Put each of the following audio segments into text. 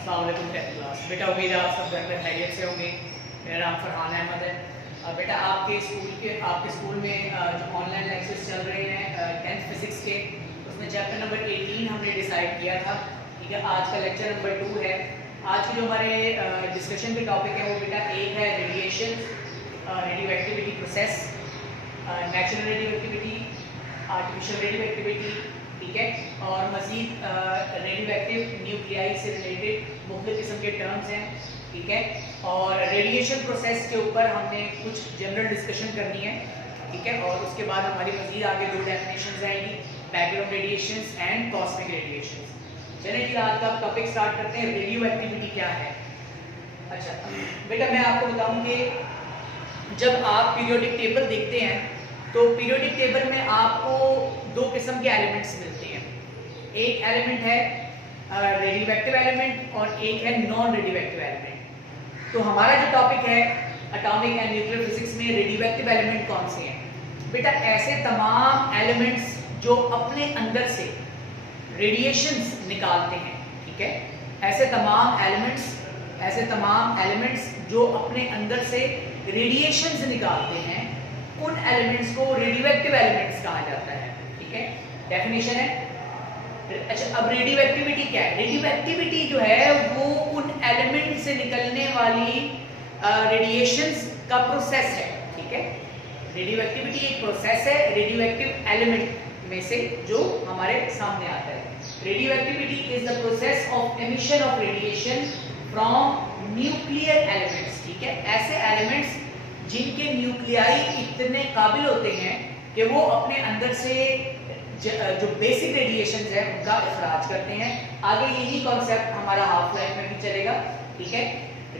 अस्सलाम वालेकुम 10th class. बेटा उम्मीद है आप सब घर पर खैरियत से होंगे। मेरा नाम फरहान अहमद है। बेटा आपके स्कूल में जो ऑनलाइन लेक्चर्स चल रहे हैं 10th फिजिक्स के, उसमें चैप्टर नंबर 18 हमने डिसाइड किया था। ठीक है, आज का लेक्चर नंबर 2 है। आज की जो हमारे डिस्कशन के टॉपिक है वो बेटा एक है radiation, radio activity process, natural radio activity, artificial radio activity, ठीक है, और मज़ीद रेडियो एक्टिव न्यूक्लियाई से रिलेटेड मुख्तलिफ किस्म के टर्म्स हैं। ठीक है, और रेडिएशन प्रोसेस के ऊपर हमने कुछ जनरल डिस्कशन करनी है। ठीक है, और उसके बाद हमारी मज़ीद आगे 2 डेफिनेशंस आएंगी, background radiations and cosmic radiations. चलिए जी, आज का टॉपिक स्टार्ट करते हैं। रेडियो एक्टिविटी क्या है? अच्छा बेटा, मैं आपको बताऊं कि जब आप पीरियोडिक टेबल देखते हैं तो पीरियोडिक टेबल में आपको 2 किस्म के एलिमेंट्स मिलते हैं। एक एलिमेंट है रेडियोएक्टिव एलिमेंट और एक है नॉन रेडियोएक्टिव एलिमेंट। तो हमारा जो टॉपिक है एटॉमिक एंड न्यूक्लियर फिजिक्स में रेडियोएक्टिव एलिमेंट कौन से हैं? बेटा ऐसे तमाम एलिमेंट्स जो अपने अंदर से रेडिएशंस निकालते हैं। ठीक है, ऐसे तमाम एलिमेंट्स जो अपने अंदर से रेडिएशंस निकालते हैं, उन एलिमेंट्स को रेडियोएक्टिव एलिमेंट्स कहा जाता है। ठीक है, डेफिनेशन है। अच्छा, अब रेडियोएक्टिविटी क्या है? रेडियोएक्टिविटी जो है वो उन एलिमेंट से निकलने वाली रेडिएशंस का प्रोसेस है। ठीक है, रेडियोएक्टिविटी एक प्रोसेस है रेडियोएक्टिव एलिमेंट में से जो हमारे सामने आता है। Radioactivity is the process of emission of radiation from nuclear elements. ठीक है, ऐसे एलिमेंट्स जिनके न्यूक्लियाई इतने काबिल होते हैं कि वो अपने अंदर से जो बेसिक रेडिएशन है उनका इखराज करते हैं। आगे यही कॉन्सेप्ट हमारा हाफ लाइफ में भी चलेगा। ठीक है,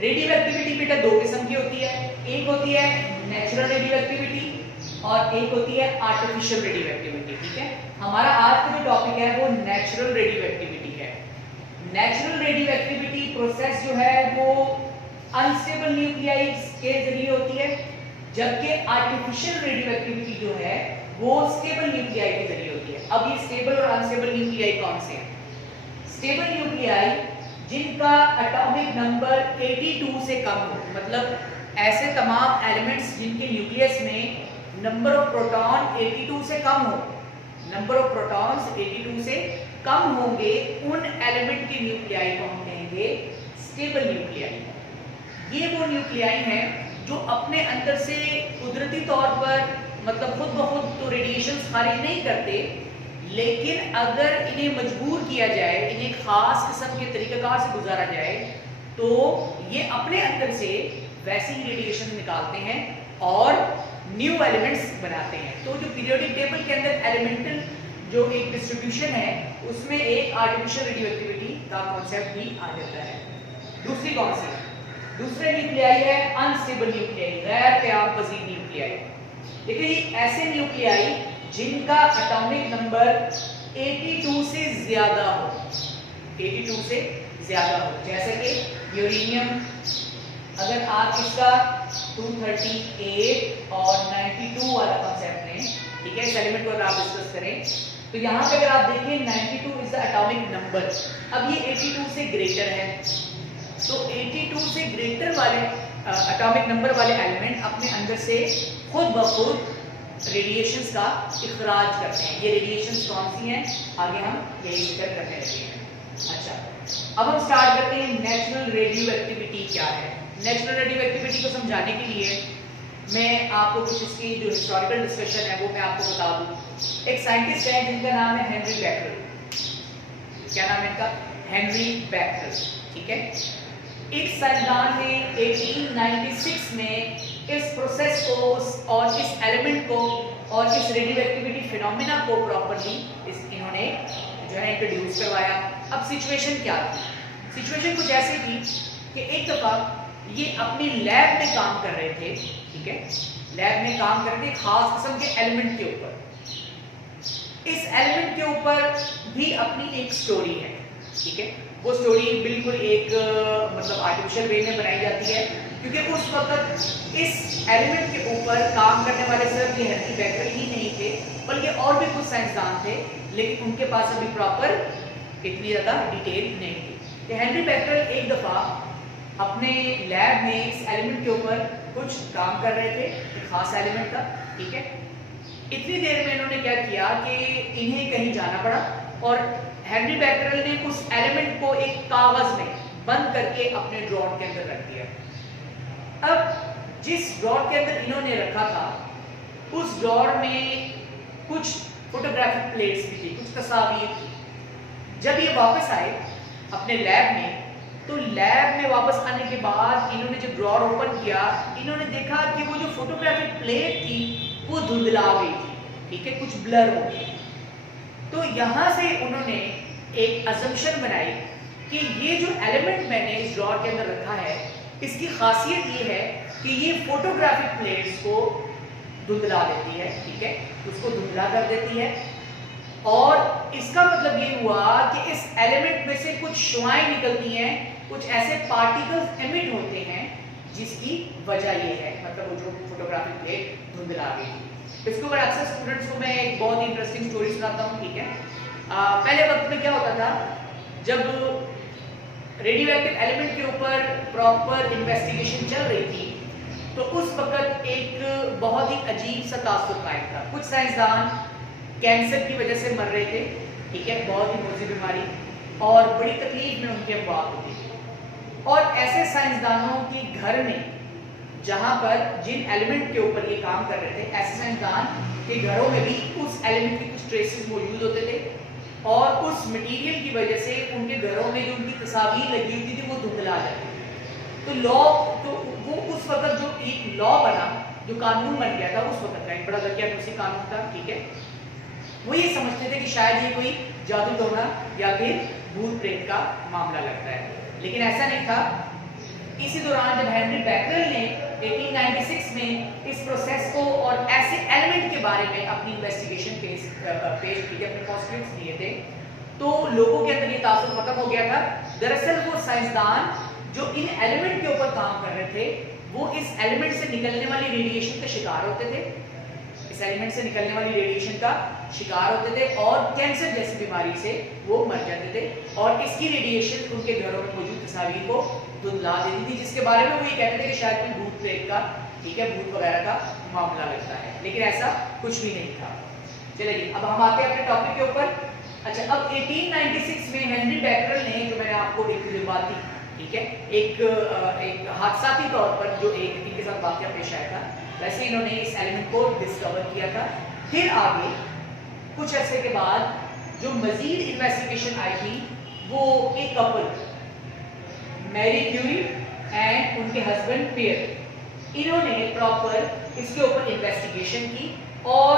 रेडियो एक्टिविटी बेटा 2 किस्म की होती है। एक होती है नेचुरल रेडियो एक्टिविटी और एक होती है आर्टिफिशियल रेडियो एक्टिविटी। ठीक है, हमारा आज का जो टॉपिक है वो नेचुरल रेडियो एक्टिविटी है। नेचुरल रेडियो एक्टिविटी प्रोसेस जो है वो अनस्टेबल न्यूक्लियाई के जरिए होती है, जबकि आर्टिफिशियल रेडियो एक्टिविटी जो है वो स्टेबल न्यूक्लियाई के जरिए होती है। अब ये स्टेबल और अनस्टेबल न्यूक्लियाई कौन से हैं? स्टेबल न्यूक्लियाई जिनका एटॉमिक नंबर 82 से कम हो, मतलब ऐसे तमाम एलिमेंट्स जिनके न्यूक्लियस में नंबर ऑफ प्रोटॉन 82 से कम हो, नंबर ऑफ प्रोटॉन्स 82 से कम होंगे, उन एलिमेंट के न्यूक्लियाई को हम कहेंगे स्टेबल न्यूक्लियाई। ये वो न्यूक्लियाई हैं जो अपने अंदर से कुदरती तौर पर मतलब खुद ब खुद तो रेडिएशन खारिज नहीं करते, लेकिन अगर इन्हें मजबूर किया जाए, इन्हें खास किस्म के तरीक़ाकार से गुजारा जाए, तो ये अपने अंदर से वैसी ही रेडिएशन निकालते हैं और न्यू एलिमेंट्स बनाते हैं। तो जो पीरियोडिक टेबल के अंदर एलिमेंटल जो एक डिस्ट्रीब्यूशन है उसमें एक आर्टिफिशियल रेडियो एक्टिविटी का कॉन्सेप्ट भी आ जाता है। दूसरी कौन सी? दूसरे न्यूक्लियाई है अनस्टेबल न्यूक्लियाई, गैर क़याम पज़ीर न्यूक्लियाई। देखिए ये ऐसे न्यूक्लियाई जिनका एटॉमिक नंबर 82 से ज्यादा हो, 82 से ज्यादा हो, जैसे कि यूरेनियम, अगर आप इसका 238 और 92 वाला कॉन्सेप्ट लें, ठीक है, इस एलिमेंट को अगर आप डिस्कस करें तो यहाँ पे अगर आप देखें 92 इज द एटॉमिक नंबर। अब ये 82 से ग्रेटर है, तो 82 से ग्रेटर वाले एटॉमिक नंबर वाले एलिमेंट अपने अंदर से खुद ब खुद रेडिएशंस का इखराज करते हैं। ये रेडिएशंस कौन सी हैं आगे हम यही जिक्र करने लगे हैं। अच्छा, अब हम स्टार्ट करते हैं नेचुरल रेडियो एक्टिविटी क्या है। नेचुरल रेडियो एक्टिविटी को समझाने के लिए मैं आपको कुछ इसकी जो हिस्टोरिकल डिस्कशन है वो मैं आपको बता दूं। एक साइंटिस्ट है जिनका नाम है हेनरी बैकरल। क्या नाम है इनका? Henry Becquerel. ठीक है, इस साइंसदान ने 1896 में इस प्रोसेस को और इस एलिमेंट को और इस रेडियो एक्टिविटी फिनोमेना को प्रॉपर्ली इन्होंने जो है इंट्रोड्यूस करवाया। अब सिचुएशन क्या थी? सिचुएशन कुछ ऐसी थी कि एक दफा ये अपनी लैब में काम कर रहे थे। ठीक है, लैब में काम कर रहे थे खास किस्म के एलिमेंट के ऊपर। इस एलिमेंट के ऊपर भी अपनी एक स्टोरी है। ठीक है, वो स्टोरी बिल्कुल एक मतलब आर्टिफिशियल वे में बनाई जाती है, क्योंकि उस वक्त इस एलिमेंट के ऊपर काम करने वाले सिर्फ ये हेनरी बैकरल ही नहीं थे, बल्कि और भी कुछ साइंसदान थे, लेकिन उनके पास अभी प्रॉपर इतनी ज़्यादा डिटेल नहीं थी। कि हेनरी बैकरल एक दफा अपने लैब में इस एलिमेंट के ऊपर कुछ काम कर रहे थे, एक खास एलिमेंट था, ठीक है। इतनी देर में इन्होंने क्या किया कि इन्हें कहीं जाना पड़ा और हेनरी बैकरल ने उस एलिमेंट को एक कागज में बंद करके अपने ड्रॉर के अंदर रख दिया। अब जिस ड्रॉर के अंदर इन्होंने रखा था उस ड्रॉर में कुछ फोटोग्राफिक प्लेट्स भी थी, कुछ तस्वीर थी। जब ये वापस आए अपने लैब में, तो लैब में वापस आने के बाद इन्होंने जब ड्रॉर ओपन किया, इन्होंने देखा कि वो जो फोटोग्राफिक प्लेट थी वो धुंधला गई थी, ठीक है, कुछ ब्लर हो गई। तो यहां से उन्होंने एक असम्पशन बनाई कि ये जो एलिमेंट मैंने इस ड्रॉर के अंदर रखा है, इसकी खासियत ये है कि ये फोटोग्राफिक प्लेट्स को धुंधला देती है, ठीक है, उसको धुंधला कर देती है। और इसका मतलब ये हुआ कि इस एलिमेंट में से कुछ शुआएं निकलती हैं, कुछ ऐसे पार्टिकल्स एमिट होते हैं जिसकी वजह ये है, मतलब वो जो फोटोग्राफिक प्लेट धुंधला गई। इसके ऊपर अक्सर स्टूडेंट्स को मैं एक बहुत इंटरेस्टिंग स्टोरी सुनाता हूँ, ठीक है। पहले वक्त में क्या होता था, जब रेडियो एक्टिव एलिमेंट के ऊपर प्रॉपर इन्वेस्टिगेशन चल रही थी, तो उस वक्त एक बहुत ही अजीब सा तासुर कायम था। कुछ साइंसदान कैंसर की वजह से मर रहे थे, ठीक है, बहुत ही मोजी बीमारी, और बड़ी तकलीफ में उनकी अमवात होती थी। और ऐसे साइंसदानों के घर में, जहां पर जिन एलिमेंट के ऊपर ये काम कर रहे थे, ऐसे साइंसदान के घरों में भी उस एलिमेंट के कुछ ट्रेसेस मौजूद होते थे, और उस मटेरियल की वजह से उनके घरों में जो उनकी तस्वीर लगी होती थी वो धुंधला जाती थी। तो लॉ, तो वो उस वक्त जो एक लॉ बना, जो कानून बन गया था उस वक्त का, एक बड़ा लड़किया उसी कानून था, ठीक है। वो ये समझते थे कि शायद ये कोई जादू टोना या फिर भूत प्रेत का मामला लगता है, लेकिन ऐसा नहीं था। इसी दौरान जब हेनरी बैकरल ने 1896 में इस प्रोसेस को और ऐसे एलिमेंट के बारे में अपनी इन्वेस्टिगेशन पेश की थी, अपने पोस्टमेंट्स दिए थे, तो लोगों के अंदर ये तासुर खत्म हो गया था। दरअसल वो साइंसदान जो इन एलिमेंट के ऊपर काम कर रहे थे, वो इस एलिमेंट से निकलने वाली रेडिएशन का शिकार होते थे, इस एलिमेंट से निकलने वाली रेडिएशन का शिकार होते थे, और कैंसर जैसी बीमारी से वो मर जाते थे। और इसकी रेडिएशन उनके घरों में मौजूद तस्वीर को धुंधला देती थी, जिसके बारे में वो ये कहते थे कि शायद कोई भूत प्रेत का, ठीक है, भूत वगैरह का मामला लगता है, लेकिन ऐसा कुछ भी नहीं था। चलिए अब हम आते हैं अपने टॉपिक के ऊपर। अच्छा, अब 1896 में हेनरी बैकरल ने, जो मैंने आपको एक बात थी, ठीक है, एक हादसाती तौर पर जो एक इनके साथ वाकया पेश आया था, वैसे इन्होंने इस एलिमेंट को डिस्कवर किया था। फिर आगे कुछ ऐसे के बाद जो मजीद इन्वेस्टिगेशन आई थी, वो एक कपल, मैरी क्यूरी एंड उनके हस्बैंड पियर, इन्होंने प्रॉपर इसके ऊपर इन्वेस्टिगेशन की, और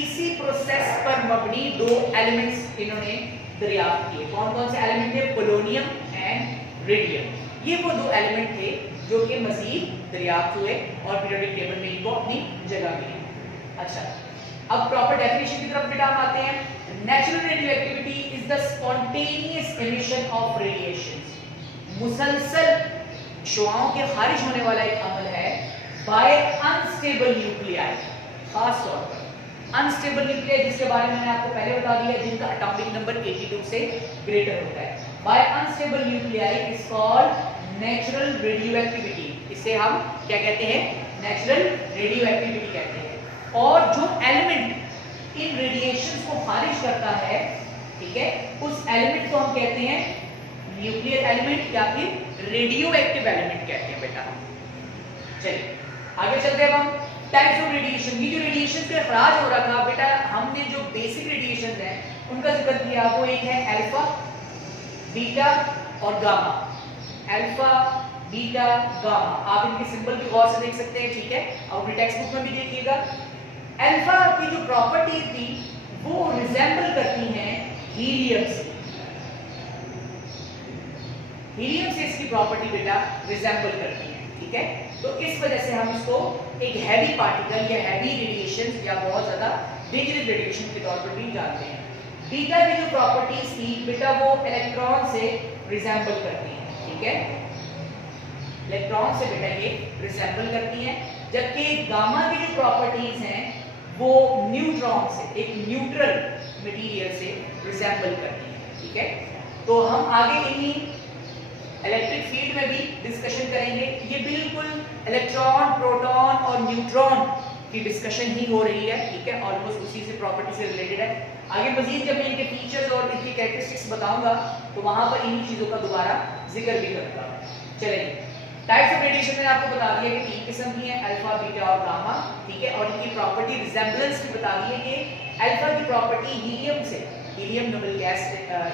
इसी प्रोसेस पर मबनी दो एलिमेंट्स इन्होंने दरियाफ्त किए। कौन कौन से एलिमेंट थे? Polonium and radium. ये वो दो एलिमेंट थे जो कि मजीद दरियाफ्त हुए और पीरियोडिक टेबल में इनको अपनी जगह मिली। अच्छा, अब प्रॉपर डेफिनेशन की तरफ बेटा हम आते हैं। Natural radio activity is the spontaneous emission of radiations. मुसलसल शुआओं के खारिज होने वाला एक अमल है बाय अनस्टेबल न्यूक्लियाई। खास तौर पर अनस्टेबल न्यूक्लियाई, जिसके बारे में मैंने आपको पहले बता दिया, जिनका एटॉमिक नंबर 82 से ग्रेटर होता है। By unstable nuclei is called natural radioactivity. इसे हम क्या कहते हैं? नेचुरल रेडियो एक्टिविटी कहते हैं। और जो एलिमेंट इन रेडिएशंस को खारिज करता है, ठीक है, उस एलिमेंट को हम कहते हैं न्यूक्लियर एलिमेंट या फिर रेडियो एक्टिव एलिमेंट कहते हैं बेटा। चलिए आगे चलते हैं हम। Types of radiation. ये जो रेडिएशन से अखराज हो रहा था बेटा, हमने जो बेसिक रेडिएशन है उनका जिक्र किया, वो एक है अल्फा, बीटा और गामा। अल्फा, बीटा, गामा, आप इनके सिंबल भी गौर से देख सकते हैं, ठीक है, और अपनी टेक्स्ट बुक में भी देखिएगा। अल्फा की जो प्रॉपर्टी थी वो रिजेंबल करती हैं हीलियम से। हीलियम से इसकी प्रॉपर्टी बेटा रिजेंबल करती है, ठीक है। तो इस वजह से हम इसको एक हैवी पार्टिकल या हैवी रेडिएशन या बहुत ज्यादा डेंजरस रेडिएशन के तौर पर भी जानते हैं। बीटा की जो प्रॉपर्टीज थी बेटा, वो इलेक्ट्रॉन से रिजेंबल करती हैं, ठीक है, इलेक्ट्रॉन से बेटा ये रिजेंबल करती हैं। जबकि गामा की जो प्रॉपर्टीज हैं वो न्यूट्रॉन से, एक न्यूट्रल मटेरियल से रिजेंबल करती हैं, ठीक है। तो हम आगे इन्हीं इलेक्ट्रिक फील्ड में भी डिस्कशन करेंगे। ये बिल्कुल इलेक्ट्रॉन, प्रोटॉन और न्यूट्रॉन की डिस्कशन ही हो रही है, ठीक है, ऑलमोस्ट उसी से प्रॉपर्टी से रिलेटेड है। आगे मजीद जब मैं इनके फीचर्स और इनकी कैरेक्टरिस्टिक्स बताऊंगा तो वहां पर इन्हीं चीजों का दोबारा जिक्र भी करूंगा। चलिए, टाइप्स ऑफ रेडिएशन मैंने आपको बता दिया कि 3 किस्म की हैं, अल्फा, बीटा और गामा, ठीक है, और इनकी प्रॉपर्टी रिजेम्बलेंस भी बता दी है कि अल्फा की प्रॉपर्टी हीलियम से, हीलियम नोबल गैस,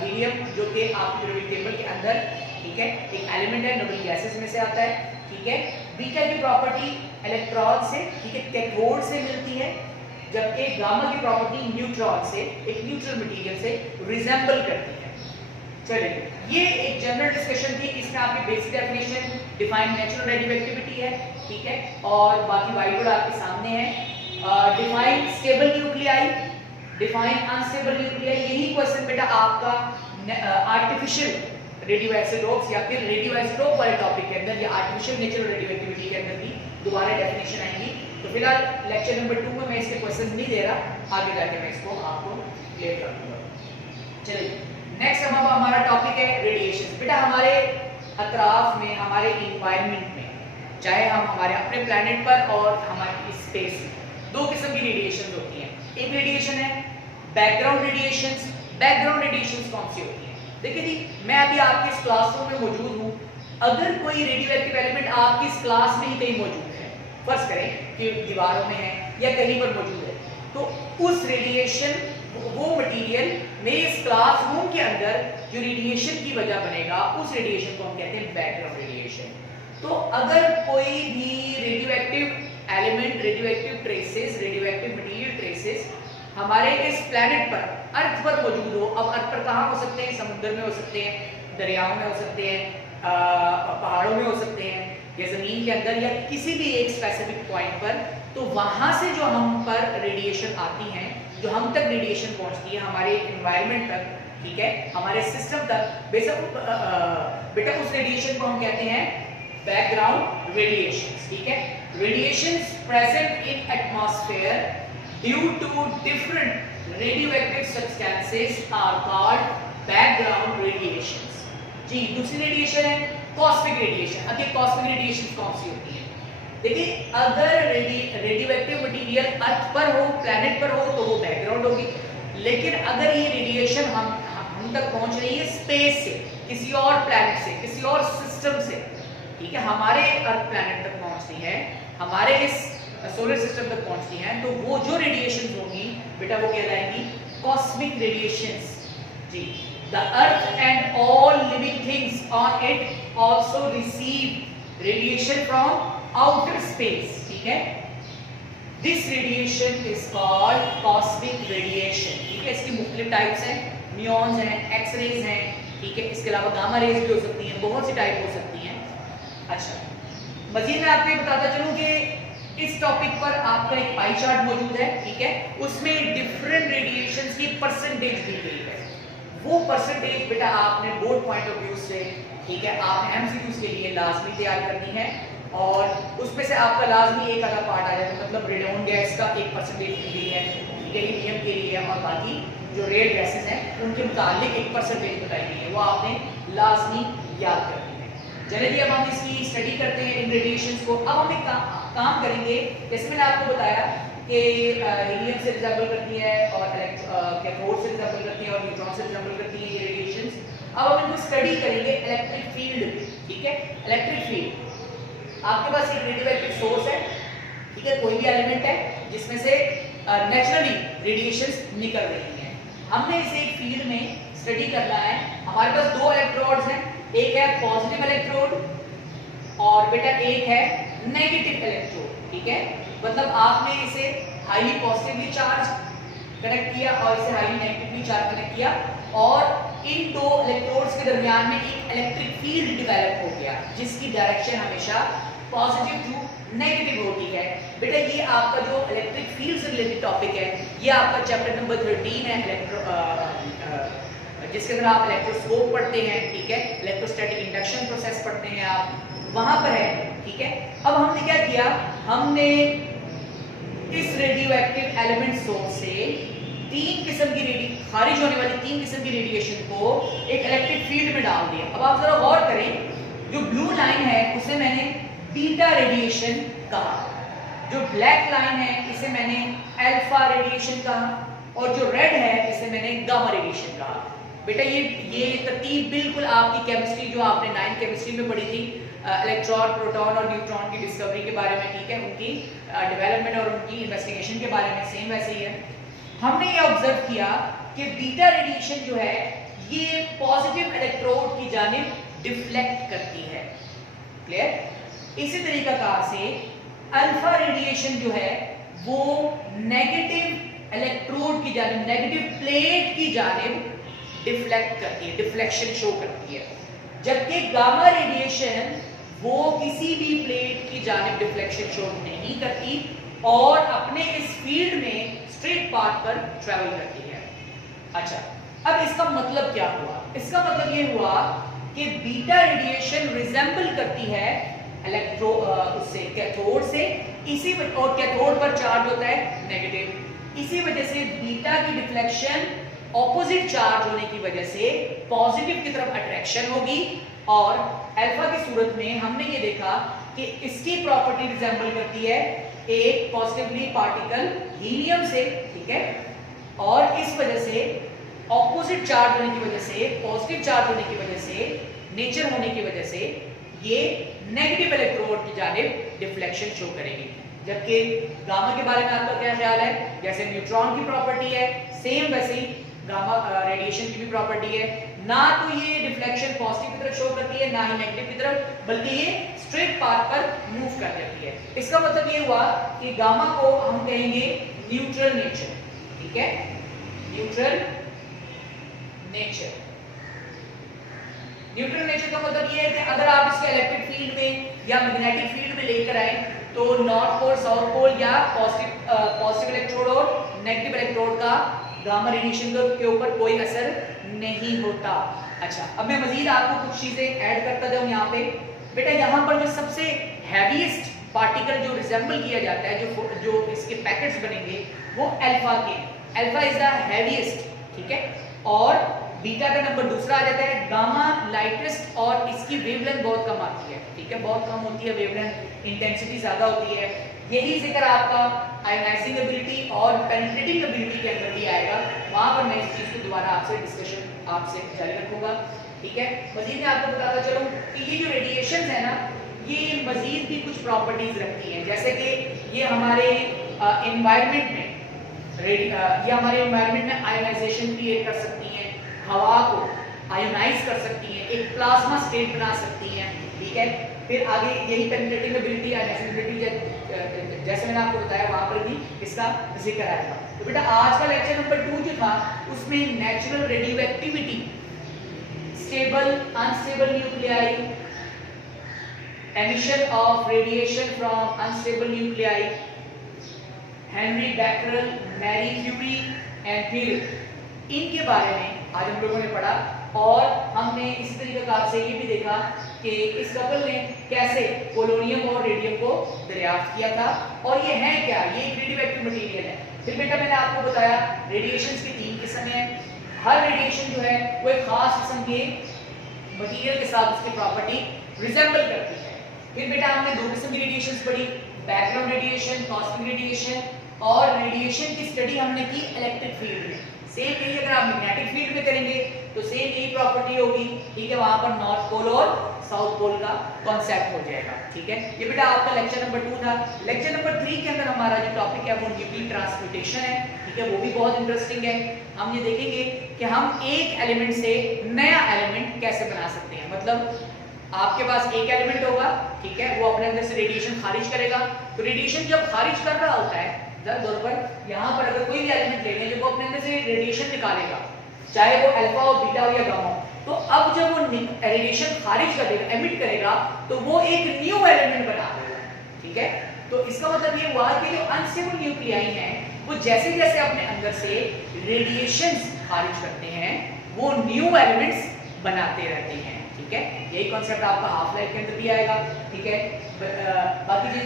हीलियम जो कि आपके पीरियोडिक टेबल के अंदर, ठीक है, एक एलिमेंट है, नोबल गैसेस में से आता है, ठीक है। बीटा की प्रॉपर्टी इलेक्ट्रॉन से, ठीक है, कैथोड से मिलती है, जबकि गामा की प्रॉपर्टी न्यूट्रॉन से, एक न्यूट्रल मटेरियल से रिजेंबल करती है। चलिए, ये एक जनरल डिस्कशन थी, इसमें आपकी basic definition, define natural radioactivity है, ठीक है, और बाकी व्हाइट बोर्ड आपके सामने है। Define stable nuclei, define unstable nuclei, यही क्वेश्चन बेटा आपका आर्टिफिशियल रेडियोआइसोटोप्स या फिर रेडियोआइसोटोप वाले टॉपिक के अंदर या आर्टिफिशियल नेचुरल रेडियोएक्टिविटी के अंदर भी दोबारा डेफिनेशन आएंगी। तो फिलहाल लेक्चर नंबर 2 में मैं इसके क्वेश्चंस नहीं दे रहा, आगे जाके मैं इसको आपको क्लियर कर दूंगा। चलिए, नेक्स्ट अब हमारा टॉपिक है रेडिएशन। बेटा हमारे अतराफ में, हमारे एनवायरनमेंट में, चाहे हम हमारे अपने प्लैनेट पर और हमारी स्पेस में, 2 किस्म की रेडिएशन होती हैं। एक रेडिएशन है बैकग्राउंड रेडिएशंस। बैकग्राउंड रेडिएशंस कौन सी होती हैं? देखिए जी, मैं अभी आपके इस क्लासरूम में मौजूद हूँ, अगर कोई रेडियोएक्टिव एलिमेंट आपकी इस क्लास में ही कहीं मौजूद है, फर्ज करें कि दीवारों में है या कहीं पर मौजूद है, तो उस रेडिएशन, वो मटेरियल मेरे इस क्लासरूम के अंदर जो रेडिएशन की वजह बनेगा, उस रेडिएशन को हम कहते हैं बैकग्राउंड रेडिएशन। तो अगर कोई भी radioactive element, radioactive traces, radioactive material traces हमारे इस प्लैनेट पर, अर्थ पर मौजूद हो, अब अर्थ पर कहाँ हो सकते हैं? समुद्र में हो सकते हैं, दरियाओं में हो सकते हैं, पहाड़ों में हो सकते हैं, या जमीन के अंदर, या किसी भी एक स्पेसिफिक पॉइंट पर, तो वहां से जो हम पर रेडिएशन आती हैं, जो हम तक रेडिएशन पहुंचती है, हमारे एनवायरनमेंट तक, ठीक है, हमारे सिस्टम तक, बेटा उस रेडिएशन को हम कहते हैं बैकग्राउंड रेडिएशंस, ठीक है। Radiations present in atmosphere due to different radioactive substances are called background radiations. जी, दूसरी रेडिएशन है कॉस्मिक रेडिएशन। अब ये कॉस्मिक रेडिएशन कौन सी होती है? देखिए, अगर रेडियोएक्टिव मटेरियल अर्थ पर हो, प्लैनेट पर हो, तो वो बैकग्राउंड होगी, लेकिन अगर ये रेडिएशन हम तक पहुंच रही है स्पेस से, किसी और प्लैनेट से, किसी और सिस्टम से, ठीक है, हमारे अर्थ प्लैनेट तक पहुंचती है, हमारे इस सोलर सिस्टम तक पहुंचती हैं, तो वो जो रेडिएशन होंगी बेटा वो कहलाएंगी कॉस्मिक रेडिएशंस। जी, the earth and all living things on it also receive radiation from outer space, ठीक है। This radiation is called cosmic radiation, ठीक है। इसकी मुख्तलिफ टाइप्स हैं, म्यून्स हैं, एक्स रेज हैं, ठीक है, इसके अलावा गामा रेज भी हो सकती हैं, बहुत सी टाइप हो सकती हैं। अच्छा, मजीद मैं आपको ये बताता चलूं कि इस टॉपिक पर आपका एक पाई चार्ट मौजूद है, ठीक है, उसमें डिफरेंट रेडिएशंस की परसेंटेज दी गई है। वो परसेंटेज बेटा आपने बोर्ड पॉइंट ऑफ व्यू से, ठीक है, आपने एमसीक्यूज के लिए लाजमी तैयार करनी है, और उसमें से आपका लाजमी एक आधा पार्ट आ जाएगा, मतलब रेडोन गैस का 1% दी गई है, ठीक है, हीलियम के लिए, और बाकी जो रेड गैसेस हैं उनके मुताबिक 1% बताई गई है, वो आपने लाजमी याद करनी है। चलिए, अब हम इसकी स्टडी करते हैं इन रेडिएशंस को। अब हम एक काम करेंगे, जैसे मैंने आपको बताया कि हीलियम से रिजेंबल करती है और कैथोड से रिजेंबल करती है और न्यूट्रॉन से रिजेंबल करती है ये रेडिएशंस। अब हम इनको स्टडी करेंगे इलेक्ट्रिक फील्ड, ठीक है। इलेक्ट्रिक फील्ड, आपके पास एक रेडियोएक्टिव सोर्स है, ठीक है, कोई भी एलिमेंट है जिसमें से नेचुरली रेडिएशंस निकल रही हैं, हमने इसे एक फील्ड में स्टडी करना है। हमारे पास 2 इलेक्ट्रोड्स हैं, एक है पॉजिटिव इलेक्ट्रोड और बेटा एक है नेगेटिव इलेक्ट्रोड, ठीक है, मतलब आपने इसे हाईली पॉजिटिवली चार्ज कनेक्ट किया और इसे हाईली नेगेटिवली चार्ज कनेक्ट किया, और इन 2 इलेक्ट्रोड्स के दरमियान में एक इलेक्ट्रिक फील्ड डेवलप हो गया जिसकी डायरेक्शन हमेशा पॉजिटिव टू नेगेटिव होती है। बेटा ये आपका जो इलेक्ट्रिक फील्ड से रिलेटेड टॉपिक है, ये आपका चैप्टर नंबर 13 है, जिसके अंदर आप इलेक्ट्रोस्कोप पढ़ते हैं, ठीक है, इलेक्ट्रोस्टैटिक इंडक्शन प्रोसेस पढ़ते हैं आप, वहां पर है, ठीक है। अब हमने क्या किया, हमने इस रेडियोएक्टिव एलिमेंट सोर्स से 3 किस्म की खारिज होने वाली 3 किस्म की रेडिएशन को एक इलेक्ट्रिक फील्ड में डाल दिया। अब आप जरा गौर करें, जो ब्लू लाइन है उसे मैंने बीटा रेडिएशन कहा, जो ब्लैक लाइन है इसे मैंने अल्फा रेडिएशन कहा, और जो रेड है इसे मैंने गामा रेडिएशन कहा। बेटा ये तरतीब बिल्कुल आपकी केमिस्ट्री जो आपने 9th केमिस्ट्री में पढ़ी थी, इलेक्ट्रॉन, प्रोटॉन और न्यूट्रॉन की डिस्कवरी के बारे में, ठीक है, उनकी डेवलपमेंट और उनकी इन्वेस्टिगेशन के बारे में सेम वैसे ही है। हमने ये ऑब्जर्व किया कि बीटा रेडिएशन जो है ये पॉजिटिव इलेक्ट्रोड की जानिब डिफ्लेक्ट करती है। क्लियर? इसी तरीकाकार से अल्फा रेडिएशन जो है वो नेगेटिव इलेक्ट्रोड की जानिब, नेगेटिव प्लेट की जानिब डिफ्लेक्ट करती है, डिफ्लेक्शन शो करती है। जबकि गामा रेडिएशन वो किसी भी प्लेट की जानिब डिफ्लेक्शन शो नहीं करती और अपने इस फील्ड में स्ट्रेट पाथ पर ट्रेवल करती है। अच्छा, अब इसका मतलब क्या हुआ? इसका मतलब ये हुआ कि बीटा रेडिएशन रिजेंबल करती है उससे, कैथोड से, इसी और कैथोड पर चार्ज होता है नेगेटिव, इसी वजह से बीटा की डिफ्लेक्शन ऑपोजिट चार्ज होने की वजह से पॉजिटिव की तरफ अट्रैक्शन होगी। और अल्फा की सूरत में हमने ये देखा कि इसकी प्रॉपर्टी रिजेंबल करती है एक पॉजिटिवली पार्टिकल हीलियम से, ठीक है, और इस वजह से ऑपोजिट चार्ज होने की वजह से, पॉजिटिव चार्ज होने की वजह से, नेचर होने की वजह से ये नेगेटिव इलेक्ट्रोड की जानिब डिफ्लेक्शन शो करेगी। जबकि गामा के बारे में आपका क्या ख्याल है? जैसे न्यूट्रॉन की प्रॉपर्टी है, सेम वैसे ही गामा रेडिएशन की भी प्रॉपर्टी है, ना तो ये डिफ्लेक्शन पॉजिटिव की तरफ शो करती है ना ही नेगेटिव की तरफ, बल्कि ये स्ट्रेट पाथ पर मूव कर जाती है। इसका मतलब ये हुआ कि गामा को हम कहेंगे न्यूट्रल नेचर, ठीक है, न्यूट्रल नेचर। न्यूट्रल नेचर का मतलब ये है कि अगर आप इसके इलेक्ट्रिक फील्ड में या मैग्नेटिक फील्ड में लेकर आए तो नॉर्थ पोल, साउथ पोल या पॉजिटिव इलेक्ट्रोड और नेगेटिव इलेक्ट्रोड का गामा रेडिएशन के ऊपर कोई असर नहीं होता। अच्छा, अब मैं मजीद आपको कुछ चीजें ऐड करता जाऊं यहाँ पे। बेटा यहाँ पर जो सबसे हैवीएस्ट पार्टिकल जो रिजेंबल किया जाता है, जो इसके पैकेट्स बनेंगे वो अल्फा के, अल्फा इज द हैवीएस्ट, ठीक है, और बीटा का नंबर दूसरा आ जाता है, गामा लाइटेस्ट और इसकी वेवलेंथ बहुत कम आती है, ठीक है, बहुत कम होती है वेवलेंथ, इंटेंसिटी ज्यादा होती है। यही जिक्र आपका आयोनाइजिंग एबिलिटी और पेनिट्रेटिंग एबिलिटी के अंदर भी आएगा, वहां पर मैं इस चीज को दोबारा आपसे डिस्कशन आपसे जारी रखूंगा, ठीक है। मजीद मैं आपको बताता चलूं कि ये जो रेडिएशन है ना, ये मजीद भी कुछ प्रॉपर्टीज रखती हैं, जैसे कि ये हमारे एनवायरनमेंट में ये हमारे एनवायरनमेंट में आयोनाइजेशन क्रिएट कर सकती हैं, हवा को आयोनाइज कर सकती हैं, एक प्लाज्मा स्टेट बना सकती हैं, ठीक है। फिर आगे यही पेनिट्रेटिंग एबिलिटी, आयोनाइजिंग जैसे मैंने आपको बताया वहां पर भी इसका जिक्र आएगा। तो बेटा आज का लेक्चर नंबर 2 जो था उसमें natural radioactivity, stable unstable nuclei, emission of radiation from unstable nuclei, Henri Becquerel, Marie Curie and फिर इनके बारे में आज हम लोगों ने पढ़ा। और हमने इस तरीके से ये भी देखा कि इस कपल ने कैसे पोलोनियम और रेडियम को दरियाफ्त किया था, और ये है क्या, ये एक रेडियोएक्टिव मटेरियल है। फिर बेटा मैंने आपको बताया रेडिएशंस की 3 किस्म हैं, हर रेडिएशन जो है वो एक खास किस्म के मटेरियल के साथ उसकी प्रॉपर्टी रिजेंबल करती है। फिर बेटा हमने 2 किस्म की रेडिएशंस पढ़ी, बैकग्राउंड रेडिएशन, कॉस्मिक रेडिएशन, और रेडिएशन की स्टडी हमने की इलेक्ट्रिक फील्ड में। सेम यही अगर आप मैग्नेटिक फील्ड में करेंगे तो सेम यही प्रॉपर्टी होगी, ठीक है, वहां पर नॉर्थ पोल और साउथ पोल का कॉन्सेप्ट हो जाएगा, ठीक है। ये बेटा आपका लेक्चर नंबर 2 था। लेक्चर नंबर 3 के अंदर हमारा जो टॉपिक है वो न्यूक्लियर ट्रांसम्यूटेशन है, ठीक है, वो भी बहुत इंटरेस्टिंग है। हम ये देखेंगे कि हम एक एलिमेंट से नया एलिमेंट कैसे बना सकते हैं। मतलब आपके पास एक एलिमेंट होगा, ठीक है, वो अपने अंदर से रेडिएशन खारिज करेगा, तो रेडिएशन जब खारिज कर रहा होता है तौर पर यहाँ पर अगर कोई भी एलिमेंट ले लें जो वो अपने अंदर से रेडिएशन निकालेगा, चाहे वो अल्फा हो, बीटा हो या गामा हो, तो अब जब वो रेडिएशन खारिज कर देगा, एमिट करेगा, तो वो एक न्यू एलिमेंट बना देगा, ठीक है। तो इसका मतलब ये हुआ कि जो अनस्टेबल न्यूक्लियाई हैं वो जैसे जैसे अपने अंदर से रेडिएशन खारिज करते हैं वो न्यू एलिमेंट्स बनाते रहते हैं, ठीक है। यही कॉन्सेप्ट आपका हाफ लाइफ के अंदर भी आएगा, ठीक है। बाकी चीज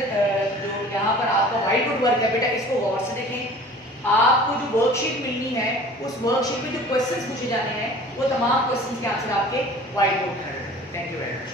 जो यहाँ पर आपका व्हाइट बोर्ड वर्क है बेटा, इसको गौर से देखें। आपको जो वर्कशीट मिलनी है उस वर्कशीट में जो क्वेश्चंस पूछे जाने हैं वो तमाम क्वेश्चंस के आंसर आपके व्हाइट बोर्ड पर। Thank you very much.